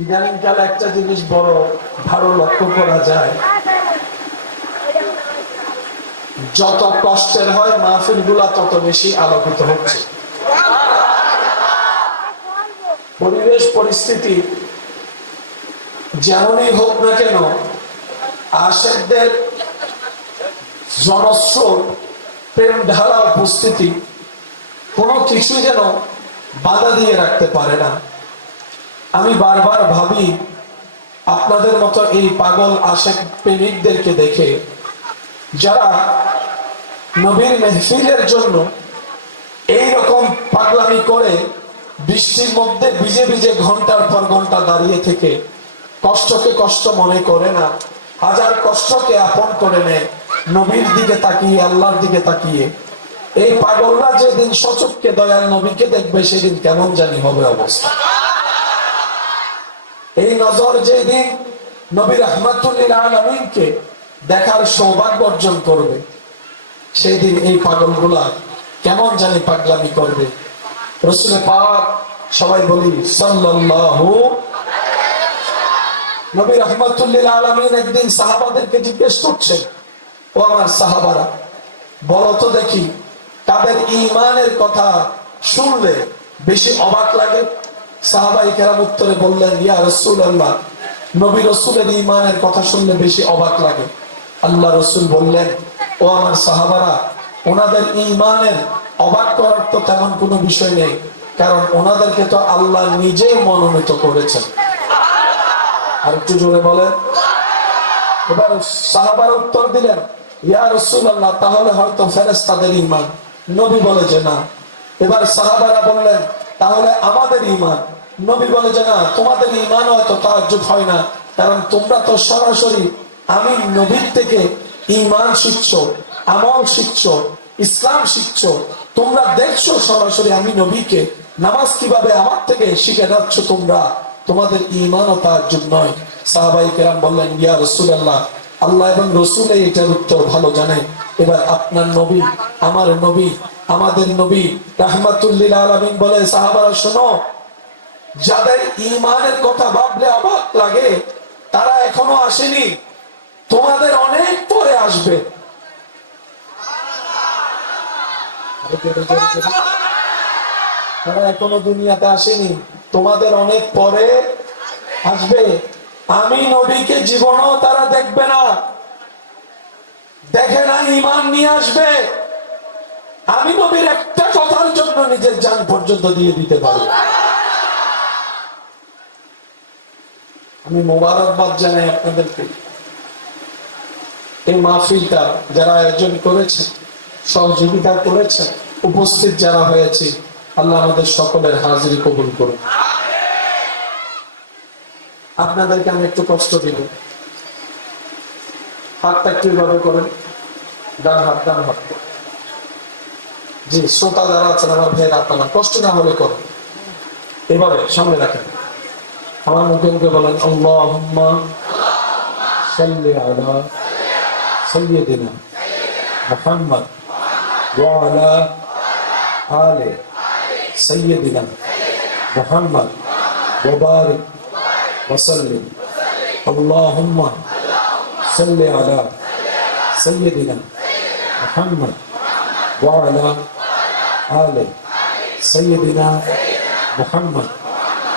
ইদানিংকালে একটা জিনিস বড় ভালো লক্ষ্য করা যায়, যত কষ্টের হয় মাহফিল গুলা তত বেশি আলোকিত হচ্ছে। পরিবেশ পরিস্থিতি যেমনই হোক না কেন, আশেকদের জনস্রোত, প্রেম ঢালা উপস্থিতি কোনো কিছু যেন বাধা দিয়ে রাখতে পারে না। আমি বারবার ভাবি, আপনাদের মতো এই পাগল আশেক প্রেমিকদেরকে দেখে, যারা নবীর মেহফিলের জন্য এই রকম পাগলামি করে বৃষ্টির মধ্যে ভিজে ভিজে ঘন্টার পর ঘন্টা দাঁড়িয়ে থেকে কষ্টকে কষ্ট মনে করে না, হাজার কষ্টকে আপন করে নেয় নবীর দিকে তাকিয়ে, আল্লাহর দিকে তাকিয়ে। এই পাগলরা যেদিন সচক্ষে দয়াল নবীকে দেখবে, সেদিন কেমন জানি হবে অবস্থা। এই নজর যেদিন নবী রাহমাতুল লিল আলামিনকে দেখার সৌভাগ্য অর্জন করবে, সেদিন এই পাগলগুলা কেমন জানি পাগলামি করবে। রাসূল পাক, সবাই বলি সাল্লাল্লাহু। নবী রাহমাতুল লিল আলামিন একদিন সাহাবাদেরকে জিজ্ঞেস করছেন, ও আমার সাহাবারা, বলো তো দেখি, তাদের ঈমানের কথা শুনলে বেশি অবাক লাগে? সাহাবায়ে কেরাম উত্তরে বললেন, ইয়া রাসূলুল্লাহ, নবী রাসূলের ঈমানের কথা শুনলে বেশি অবাক লাগে। আল্লাহ রাসূল বললেন, ও আমার সাহাবারা, ওনাদের ঈমানের অবাক করার তো তেমন কোনো বিষয় নেই, কারণ ওনাদেরকে তো আল্লাহ নিজেই মনোনীত করেছেন। আর একটু জোরে বলেন। এবার সাহাবারা উত্তর দিলেন, ইয়া রাসূলুল্লাহ, তাহলে হয়তো ফেরেশতাদের ঈমান। নবী বলে যে না। এবার সাহাবারা বললেন, তাহলে আমাদের ঈমান। নবী বলে যে না, তোমাদের ঈমান হয়তো তাআজ্জুব হয় না, কারণ তোমরা তো সরাসরি আমি নবীর থেকে ঈমান শিখছো, আমল শিখছো, ইসলাম শিখছো। তোমরা দেখছো সরাসরি আমি নবীকে, নামাজ কিভাবে আমার থেকে শিখে যাচ্ছ তোমরা, তোমাদের ঈমান ও তাআজ্জুব নয়। সাহাবায়ে কেরাম বললেন, ইয়া রাসূলুল্লাহ, আল্লাহ এবং রাসূল এটার উত্তর ভালো জানে। এবার আপনার নবী, আমার নবী, আমাদের নবী রাহমাতুল লিল আলামিন বলে, সাহাবারা শোনো, যাদের ঈমানের কথা ভাবলে অবাক লাগে, তারা এখনো আসেনি, তোমাদের অনেক পরে আসবে। তারা এখনো দুনিয়াতে আসেনি, তোমাদের অনেক পরে আসবে। আমি নবীকে জীবনও তারা দেখবে না, দেখে না, ঈমান নিয়ে আসবে। আমি নবীর একটা কথার জন্য নিজের জান পর্যন্ত দিয়ে দিতে পারি। আমি মোবারকবাদ জানাই আপনাদেরকে। এই মাহফিলটা যারা আয়োজন করেছে, সহযোগিতা করেছে, উপস্থিত যারা হয়েছে, আল্লাহ আমাদের সকলের হাজিরি কবুল করুন। আপনাদেরকে আমি একটু কষ্ট দিব। হাতটা একটু এভাবে করেন, ডান হাত, ডান হাত। জি, শ্রোতা যারা আছেন আমার ভাইয়ের, আপনারা কষ্ট না হলে করেন, এভাবে সামনে রাখেন। আমার মুখে মুখে বলেন, আল্লাহুম্মা সাল্লি আলা সাইয়্যিদিনা মুহাম্মদ ওয়া আলা আলি সাইয়্যিদিনা মুহাম্মদ ওয়া বারিক ওয়া সাল্লিম। আল্লাহুম্মা সাল্লি আলা সাইয়্যিদিনা মুহাম্মদ ওয়া আলা আলি সাইয়্যিদিনা মুহাম্মদ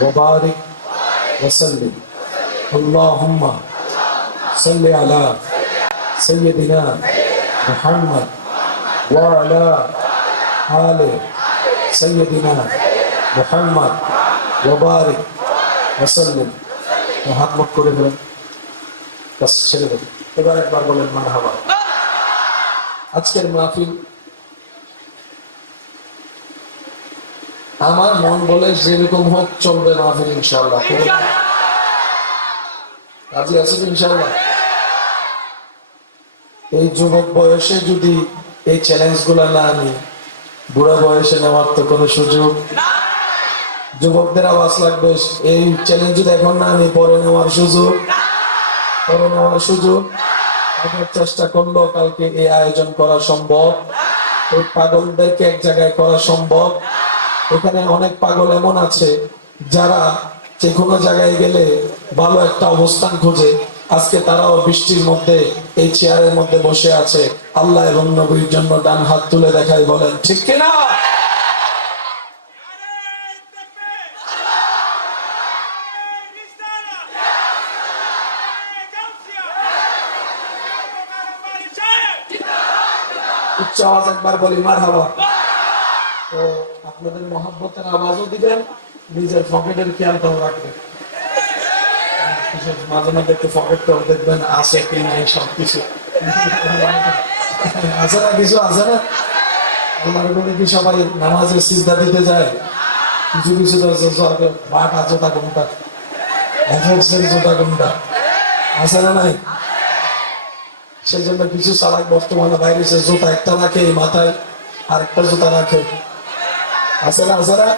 ওয়া বারিক وسلم اللهم صل على سيدنا محمد وعلى آل سيدنا محمد وبارك وسلم। হাত মুখ করে ফেলেন, বাস ছেড়ে দেন। এবার একবার বলেন মারহাবা। আজকের মাহফিল আমার মন বলে যেরকম হোক চলবে মাহফিল ইনশাআল্লাহ। রাজি আছেন ইনশাআল্লাহ? এই যুবক বয়সে যদি এই চ্যালেঞ্জ গুলা না নিই, বুড়া বয়সে নেওয়ার তো কোনো সুযোগ। যুবকদের আওয়াজ লাগবে, এই চ্যালেঞ্জ যদি এখন না নিই, পরে নেওয়ার সুযোগ, পরে নেওয়ার সুযোগ। চেষ্টা করলো কালকে এই আয়োজন করা সম্ভব, এই পাগলদেরকে এক জায়গায় করা সম্ভব। এখানে অনেক পাগল এমন আছে যারা যে কোনো জায়গায় গেলে ভালো একটা অবস্থান খুঁজে, আজকে তারাও বৃষ্টির মধ্যে এই চেয়ারের মধ্যে বসে আছে। আল্লাহ এবং নবীর জন্য ডান হাত তুলে দেখাই, বলেন ঠিক কিনা? উচ্চ আওয়াজ একবার বলি মারহাবা। তো আপনাদের মহাব্বতের আওয়াজও দিবেন, নিজের পকেটের খেয়ালটাও রাখবেন। মাঝে মাঝে একটু পকেটটাও দেখবেন আছে কি নাই, সবকিছু আছে না, কিছু আছে না। আল্লাহর ঘরে কি সবাই নামাজের সিজদা দিতে যায়? কিছু কিছু বাটা জোতা কোনটা, জোতা কোনটা আছে না নাই? সেই জন্য কিছু চালাক বর্তমানে বাইরে জুতা একটা রাখে মাথায়, আরেকটা জুতা রাখে, আছে না? আছে না?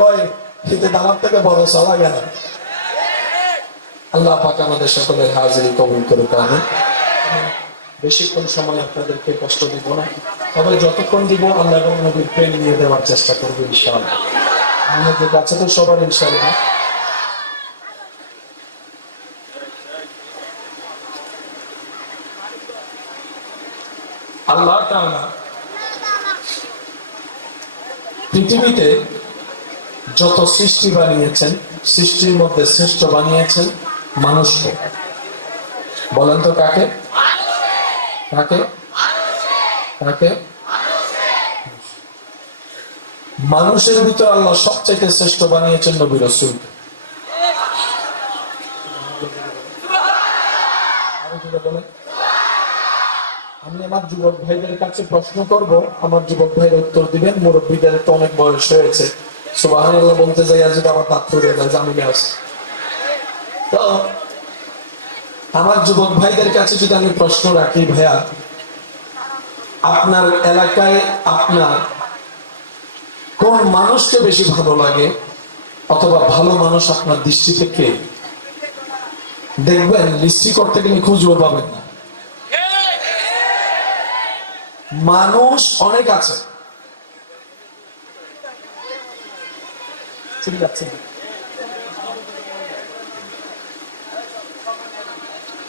কয় খেতে দাঁড়ার থেকে বড় চলা গেল। আল্লাহ পাক আমাদের সকলের হাজিরি কবুল করুক। আমি বেশিক্ষণ সময় আপনাদেরকে কষ্ট দিব না, তবে যতক্ষণ দিব আল্লাহ এবং নবীর প্রেম নিয়ে দেওয়ার চেষ্টা করবো ইনশাআল্লাহ। আমাদের কাছে তো সবার ইনশাআল্লাহ। আল্লাহ তাআলা পৃথিবীতে যত সৃষ্টি বানিয়েছেন, সৃষ্টির মধ্যে শ্রেষ্ঠ বানিয়েছেন মানুষকে। বলেন তো কাকে? কাকে? কাকে? মানুষের ভিতরে আল্লাহ সবচেয়ে শ্রেষ্ঠ বানিয়েছেন নবী রাসূলকে। আমি আমার যুবক ভাইদের কাছে প্রশ্ন করব, আমার যুবক ভাইয়ের উত্তর দিবেন। মুরব্বীদের তো অনেক বয়স হয়েছে, সুবহানাল্লাহ বলতে যাই আজ আমার দাঁত ফুটে যায়, জামিলে আছে। তো আমার যুবক ভাইদের কাছে যদি আমি প্রশ্ন রাখি, ভাইয়া আপনার এলাকায় আপনার কোন মানুষকে বেশি ভালো লাগে, অথবা ভালো মানুষ আপনার দৃষ্টি থেকে দেখবেন লিস্টি করতে গেলে খুঁজেও পাবেন না। মানুষ অনেক আছে,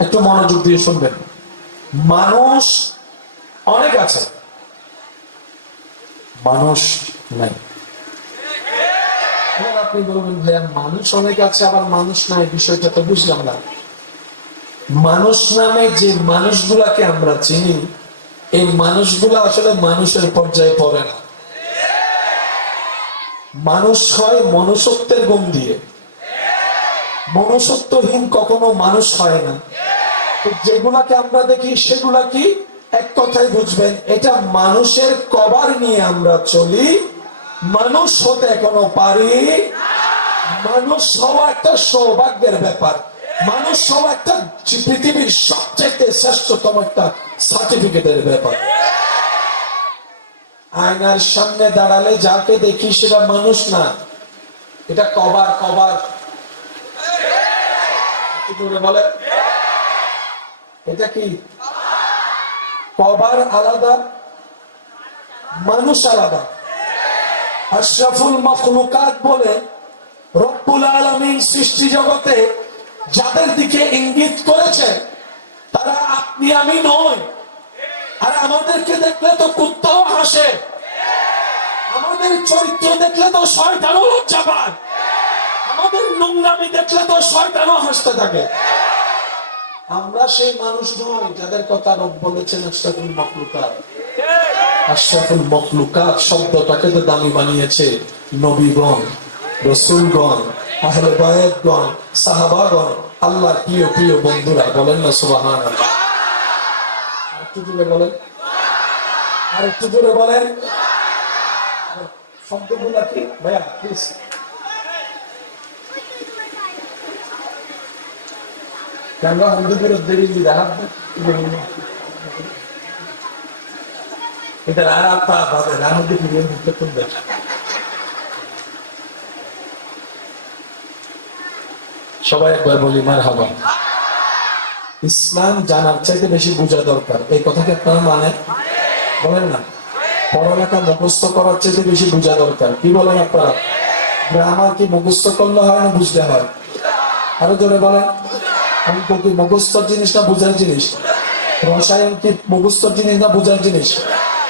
একটু মনোযোগ দিয়ে শুনবেন। মানুষ অনেক আছে, মানুষ নাই। আপনি বলবেন ভাইয়া মানুষ অনেক আছে আবার মানুষ নাই, বিষয়টা তো বুঝলাম না। মানুষ নামে যে মানুষগুলাকে আমরা চিনি, এই মানুষগুলা আসলে মানুষের পর্যায়ে পড়ে না। মানুষ হয় মনুষ্যত্বের গুণ দিয়ে, মনুষ্যত্বহীন কখনো মানুষ হয় না। যেগুলাকে আমরা দেখি সেগুলা কি, এক কথায় বুঝবেন, এটা মানুষের কভার নিয়ে আমরা চলি। মানুষ হতে এখনো পারি। মানুষ হওয়া একটা সৌভাগ্যের ব্যাপার। মানুষ হওয়া একটা পৃথিবীর সবচেয়ে শ্রেষ্ঠতম একটা সার্টিফিকেটের ব্যাপার। আয়নার সামনে দাঁড়ালে যাকে দেখি সেটা মানুষ না, এটা কভার। কভার বলে এটা কি? কভার আলাদা, মানুষ আলাদা। আশরাফুল মাখলুকাত বলে রব্বুল আলামিন সৃষ্টি জগতে যাদের দিকে ইঙ্গিত করেছে তারা আপনি আমি নই। আর আমাদেরকে দেখলে তো কুত্তাও হাসে, আমাদের চরিত্র দেখলে তো শয়তানও লজ্জা পায়, আমাদের নোংরামি দেখলে তো শয়তানও হাসতে থাকে। আমরা সেই মানুষ নই যাদের কথা রব বলেছেন আশরাফুল মাখলুকাত। আশরাফুল মাখলুকাত শব্দটাকে তো দামি বানিয়েছে নবীগণ, রাসূলগণ, আহলে বায়াতগণ, সাহাবাগণ, আল্লাহর প্রিয় প্রিয় বন্ধুরা। বলেন না সুবহানাল্লাহ? আরেকটু জোরে বলেন, আরেকটু জোরে বলেন। শব্দগুলা কি ভাইয়া প্লিজ? কেন আমাদের দেরি হাত এটা সবাই একবার বলি মারহাবা। ইসলাম জানার চাইতে বেশি বোঝা দরকার, এই কথাকে আপনারা মানে বলেন না? পড়ালেখা মুখস্থ করার চাইতে বেশি বোঝা দরকার, কি বলেন আপনারা? গ্রামার কি মুখস্থ করলে হয় না বুঝতে হয়? আরো জোরে বলেন। অঙ্ক কি মুখস্থর জিনিস না বুঝার জিনিস? রসায়ন কি মুখস্থর জিনিস না বুঝার জিনিস?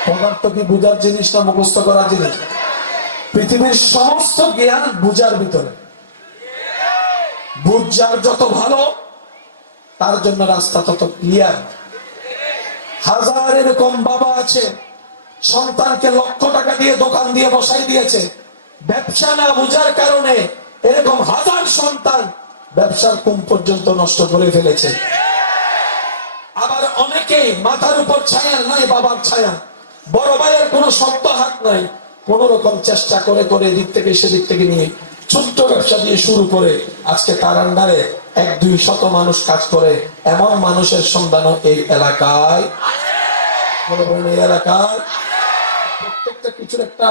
পদার্থ কি বুঝার জিনিস না মুখস্থ করার জিনিস? পৃথিবীর সমস্ত জ্ঞান বুঝার ভিতরে। বুঝার যত ভালো তার জন্য রাস্তা তত ক্লিয়ার। হাজার এরকম বাবা আছে সন্তানকে লক্ষ টাকা দিয়ে দোকান দিয়ে বসাই দিয়েছে, ব্যবসা না বুঝার কারণে এরকম হাজার সন্তান ব্যবসার কুম পর্যন্ত নষ্ট করে ফেলেছে। আবার অনেকেই মাথার উপর ছায়া নাই, বাবার ছায়া, বড় ভাইয়ের কোনো শক্ত হাত নাই, কোন রকম চেষ্টা করে করে এদিক থেকে সেদিক থেকে নিয়ে ছোট্ট ব্যবসা দিয়ে শুরু করে আজকে তার আন্ডারে 1-2 শত মানুষ কাজ করে। এমন মানুষের সন্ধানও এই এলাকায়, এই এলাকায় প্রত্যেকটা কিছুর একটা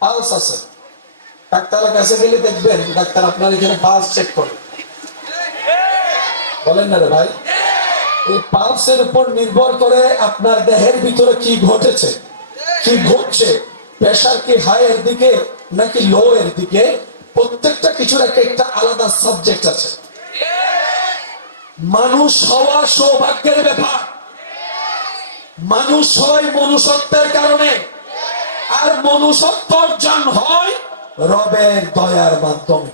পালস আছে। ডাক্তারের কাছে গেলে দেখবেন ডাক্তার আপনার এখানে পালস চেক করে, বলেন না রে ভাই? এই পালসের উপর নির্ভর করে আপনার দেহের ভিতরে কি ঘটেছে, কি ঘটছে, প্রেশার কি হাই এর দিকে নাকি লো এর দিকে, প্রত্যেকটা কিছুর একটা আলাদা সাবজেক্ট আছে। মানুষ হওয়া সৌভাগ্যের ব্যাপার। মানুষ হয় মনুষ্যত্বের কারণে, আর মনুষ্যত্ব অর্জন হয় রবের দয়ার মাধ্যমে।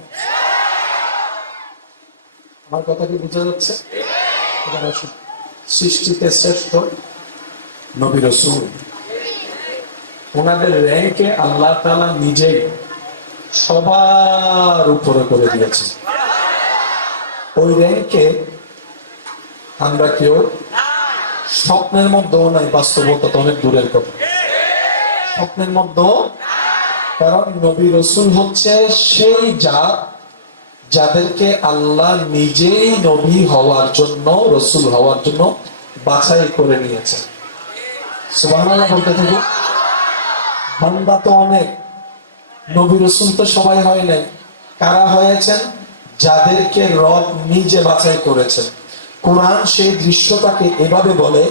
আমার কথা কি বুঝা যাচ্ছে? সৃষ্টিতে শ্রেষ্ঠ নবী রাসূল, ওনাদের র্যাঙ্কে আল্লাহ তাআলা নিজেই সবার উপরে করে দিয়েছে। ওই র্যাঙ্কে আমরা কেউ স্বপ্নের মধ্যেও নাই, বাস্তবতা তো অনেক দূরের কথা। স্বপ্নের মধ্যেও, কারণ নবী রাসূল হচ্ছে সেই জাত যাদেরকে আল্লাহ নিজেই নবী হওয়ার জন্য, রাসূল হওয়ার জন্য বাছাই করে নিয়েছেন। সুবহানাল্লাহ বলতে থাকুন। বান্দা তো অনেক, নবী রাসূল তো সবাই হয় নাই। কারা হয়েছেন? যাদেরকে রব নিজে বাছাই করেছেন। কোরআন সেই দৃশ্যটাকে এভাবে বলে,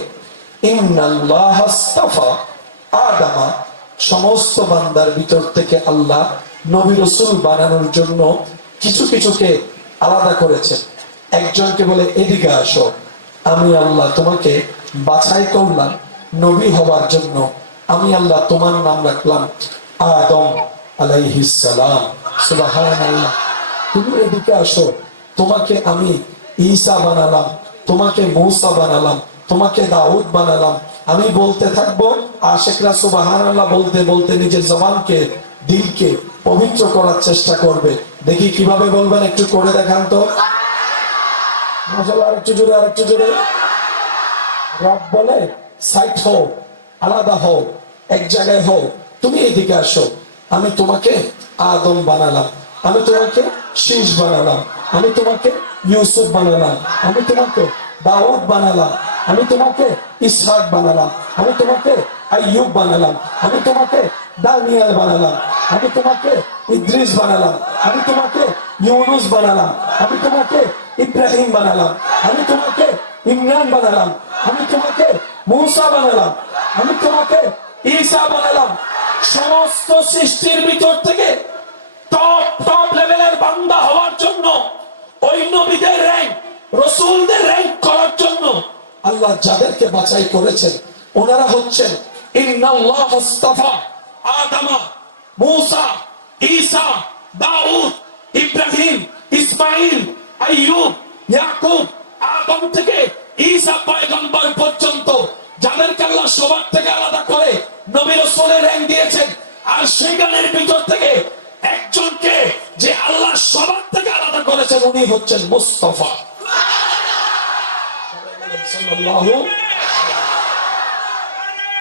ইন্নাল্লাহ আস্তাফা আদামা, সমস্ত বান্দার ভিতর থেকে আল্লাহ নবী রাসূল বানানোর জন্য কিছু কিছুকে আলাদা করেছেন। একজনকে বলে এদিকে আসো, আমি আল্লাহ তোমাকে বাছাই করলাম নবী হওয়ার জন্য, আমি আল্লাহ তোমার নাম রাখলাম আদম আলাইহিস সালাম। সুবহানাল্লাহ। তুমি এদিকে আসো, তোমাকে আমি ঈসা বানালাম, তোমাকে মূসা বানালাম, তোমাকে দাউদ বানালাম। আমি বলতে থাকবো, আশিকরা সুবহানাল্লাহ বলতে বলতে নিজের জবানকে, দিলকে পবিত্র করার চেষ্টা করবে। দেখি কিভাবে বলবেন, একটু করে দেখান তো। মাশাআল্লাহ, আরেকটু জোরে, আরেকটু জোরে। রব বলে সাইড হও, আলাদা হও, এক জায়গায় হও, তুমি এদিকে আসো, আমি তোমাকে আদম বানালাম, আমি তোমাকে শীষ বানালাম, আমি তোমাকে ইউসুফ বানালাম, আমি তোমাকে দাউদ বানালাম, আমি তোমাকে ইসহাক বানালাম, আমি তোমাকে আইয়ুব বানালাম, আমি তোমাকে দানিয়েল বানালাম, আমি তোমাকে ইদ্রিস বানালাম, আমি তোমাকে ইউনুস বানালাম, আমি তোমাকে ইব্রাহিম বানালাম, আমি তোমাকে ইমরান বানালাম, আমি তোমাকে মূসা বানালাম, আমি তোমাকে ঈসা বানালাম। সমস্ত সৃষ্টির ভিতর থেকে টপ টপ লেভেলের বান্দা হওয়ার জন্য, ওই নবীদের র‍্যাঙ্ক, রাসূলদের র‍্যাঙ্ক করার জন্য আল্লাহ যাদেরকে বাছাই করেছেন ওনারা হচ্ছেন ইন্নাল্লাহ আস্তাফা আদামা, মূসা, ঈসা, দাউদ, ইব্রাহিম, ইসমাঈল, আইয়ুব, ইয়াকুব, আদম থেকে ঈসা পয়গম্বর পর্যন্ত যাদেরকে আল্লাহ সবার থেকে আলাদা করে নবী রাসূলের র‍্যাঙ্ক দিয়েছেন। আর সেখানের ভিতর থেকে একজনকে যে আল্লাহ সবার থেকে আলাদা করেছেন উনি হচ্ছেন মুস্তাফা সাল্লাল্লাহু